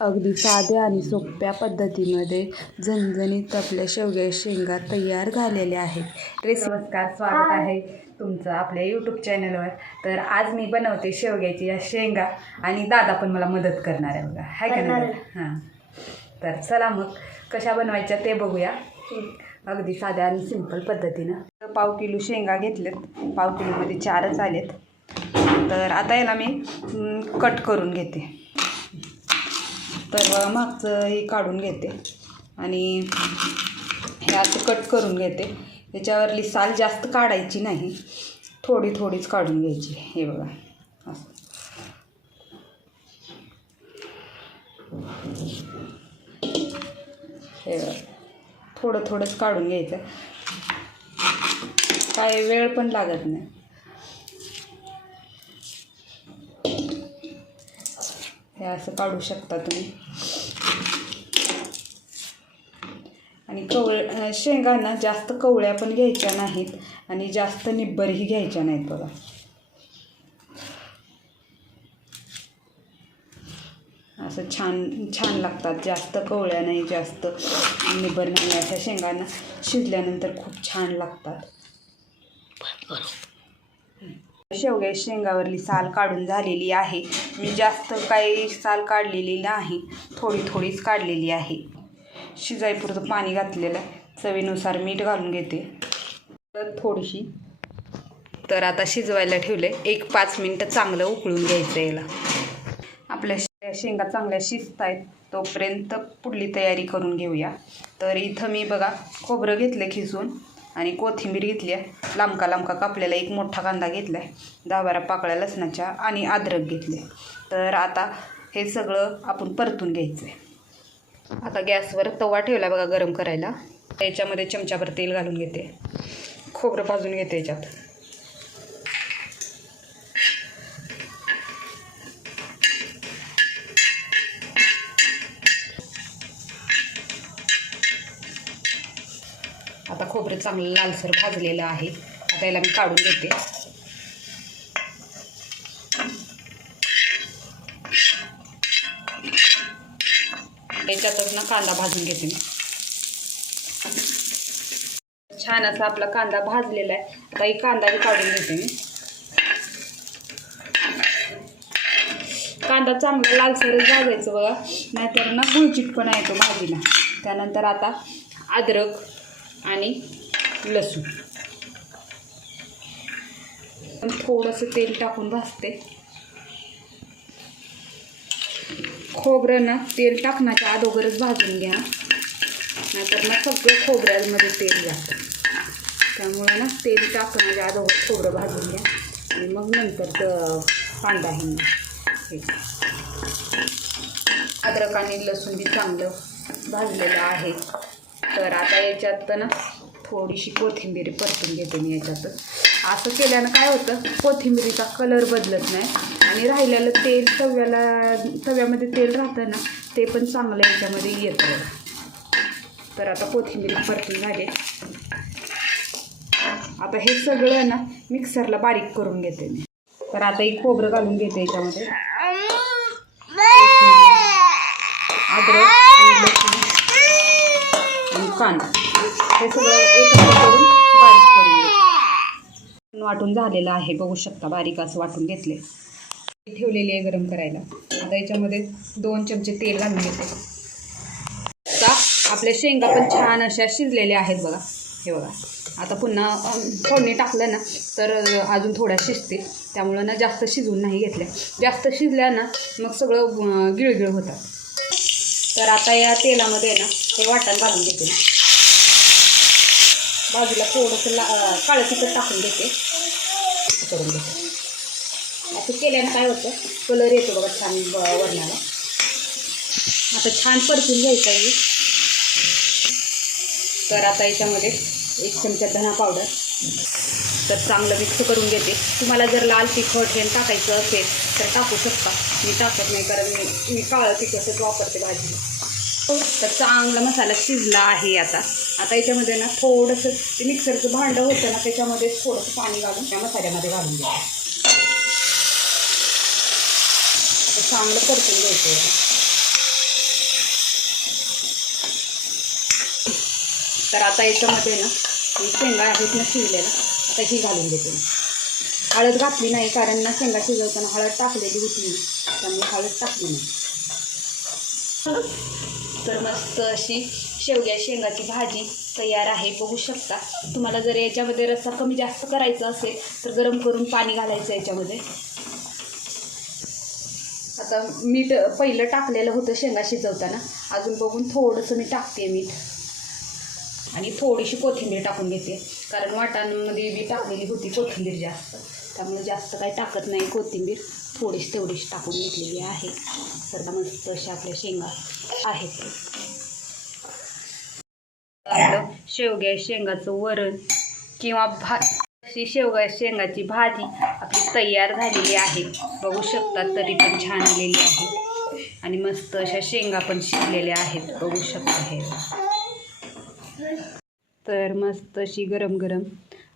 अगदी साध्या आणि सोप्या पद्धतीमध्ये झणझणीत आपल्या शेवग्या शेंगा तयार झालेल्या आहेत. रेसिपी नमस्कार स्वागत आहे तुमचं आपल्या यूट्यूब चॅनलवर तर आज मी बनवते शेवग्याची या शेंगा आणि दादा पण मला मदत करणार आहे बघा. हाय का नाही हां. तर चला मग कशा बनवायच्या ते बघूया. अगदी साध्या आणि सिंपल पद्धतीनं. पाव किलो शेंगा घेतलेत. पाव किलोमध्ये चारच आलेत. तर आता याला मी कट करून घेते. तर मागचं हे काढून घेते. आणि हे असं कट करून घेते. याच्यावरली साल जास्त काढायची नाही. थोडी थोडीच काढून घ्यायची. हे बघा. असं. हे बघा. थोडं थोडंच काढून घ्यायचं. काय वेळ पण लागत नाही. हे असं काढू शकता तुम्ही. आणि कवळ शेंगांना जास्त कवळ्या पण घ्यायच्या नाहीत आणि जास्त निब्बरही घ्यायच्या नाहीत बघा. असं छान छान लागतात. जास्त कवळ्या नाही जास्त निब्बर नाही. अशा शेंगांना शिजल्यानंतर खूप छान लागतात. शेवग्या शेंगावरली साल काढून झालेली आहे. मी जास्त काही साल काढलेली नाही थोडी थोडीच काढलेली आहे. शिजायपुरतं पाणी घातलेलं आहे. चवीनुसार मीठ घालून घेते. तर थोडीशी. तर आता शिजवायला ठेवले एक पाच मिनटं चांगलं उकळून घ्यायचं याला. आपल्या शेंगा चांगल्या शिजत आहेत तोपर्यंत पुढली तयारी करून घेऊया. तर इथं मी बघा खोबरं घेतलं खिसून. आणि कोथिंबीर घेतली आहे. लांबका लांबका कापलेला एक मोठा कांदा घेतला आहे दहा बारा पाकळ्या लसणाच्या आणि अद्रक घेतले. तर आता हे सगळं आपण परतून घ्यायचं आहे आता गॅसवर तवा ठेवला बघा गरम करायला. याच्यामध्ये चमच्यावर तेल घालून घेते. खोबरं भाजून घेते याच्यात. आता खोबरं चांगलं लालसर भाजलेलं आहे. आता याला मी काढून घेते. याच्यातच ना कांदा भाजून घेते मी. छान असा आपला कांदा भाजलेला आहे. आता ही कांदा बी काढून घेते मी. कांदा चांगला लालसरच भाजायचं बघा. नाहीतर ना गुळचिटपणा येतो भाजीला. त्यानंतर आता अद्रक आणि लसूण. थोडंसं तेल टाकून भाजते. खोबरं ना तेल टाकण्याच्या अगोदरच भाजून घ्या. नाहीतर ना सगळं खोबऱ्यामध्ये तेल जातं. त्यामुळे ना तेल टाकण्याच्या अगोदर खोबरं भाजून घ्या. आणि मग नंतर कांदा हे. अद्रक आणि लसूण बी चांगलं भाजलेलं आहे. तर आता याच्यात ना थोडीशी कोथिंबीर परतून घेते मी याच्यातच असं केल्यानं काय होतं कोथिंबिरीचा कलर बदलत नाही. आणि राहिलेलं तेल तव्याला तव्यामध्ये तेल राहतं ना ते पण चांगलं याच्यामध्ये येतं तर आता कोथिंबीर परतून झाले. आता हे सगळं ना मिक्सरला बारीक करून घेते मी. तर आता एक खोबरं घालून घेते याच्यामध्ये अद्रक आणि लसूण आणि कांदा हे सगळं एकत्र करून बारीक करून वाटून झालेलं आहे. बघू शकता बारीक असं वाटून घेतले ठेवलेली आहे गरम करायला. आता याच्यामध्ये दोन चमचे तेल घालून घेते. आता आपल्या शेंगा पण छान अशा शिजलेल्या आहेत बघा. हे बघा. आता पुन्हा फोडणी टाकलं ना तर अजून थोड्या शिजतील. त्यामुळं ना जास्त शिजवून नाही घेतल्या. जास्त शिजल्या ना मग सगळं गिळगिळ होतात. तर आता या तेलामध्ये ना हे वाटण घालून घेते. बाजूला थोडंसं ला काळं तिखट टाकून घेते. करून घेते. असं केल्यानं काय होतं कलर येतो बघा छान ब- वरणाला. आता छान परतून घ्यायचं आहे. तर आता याच्यामध्ये एक चमचा धना पावडर तर चांगलं मिक्स करून घेते. तुम्हाला जर लाल तिखट हे टाकायचं असेल तर टाकू शकता. मी टाकत नाही कारण मी मी काळं तिखटच वापरते भाजीला. तर चांगला मसाला शिजला आहे आता. आता याच्यामध्ये ना थोडंसं ते मिक्सरचं भांडं होतं ना त्याच्यामध्ये थोडंसं पाणी घालून त्या मसाल्यामध्ये घालून द्या आता चांगलं परतून घ्यायचं तर आता याच्यामध्ये ना शेंगा आहेत ना शिजलेला आता ही घालून देते हळद घातली नाही कारण ना शेंगा शिजवताना हळद टाकलेली होती त्यामुळे हळद टाकली नाही. तर मस्त अशी शेवग्या शेंगाची भाजी तयार आहे बघू शकता. तुम्हाला जर याच्यामध्ये रस्सा कमी जास्त करायचा असेल तर गरम करून पाणी घालायचं याच्यामध्ये. आता मीठ पहिलं टाकलेलं होतं शेंगा शिजवताना. अजून बघून थोडंसं मी टाकते मीठ. आणि थोडीशी कोथिंबीर टाकून घेते. कारण वाटाणामध्ये बी टाकलेली होती कोथिंबीर जास्त. त्यामुळे जास्त काही टाकत नाही कोथिंबीर. थोडीशी तेवढीशी टाकून घेतलेली आहे. तर मस्त अशा आपल्या शेंगा आहेत. आपलं शेवग्या शेंगाचं वरण किंवा भा अशी शेवगा शेंगाची भाजी आपली तयार झालेली आहे. बघू शकता तरी पण छान आलेली आहे. आणि मस्त अशा शेंगा पण शिजलेल्या आहेत. बघू शकता हे. तर मस्त अशी गरम गरम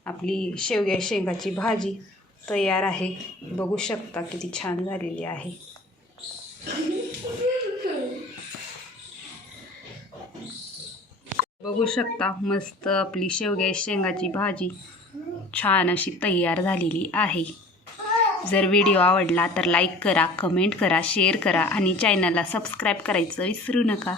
आपली शेवग्या शेंगाची भाजी तयार आहे. बघू शकता किती छान झालेली आहे. बघू शकता मस्त आपली शेवग्या शेंगाची भाजी छान अशी तयार झालेली आहे. जर व्हिडिओ आवडला तर लाईक करा कमेंट करा शेअर करा आणि चॅनलला सबस्क्राईब करायचं विसरू नका.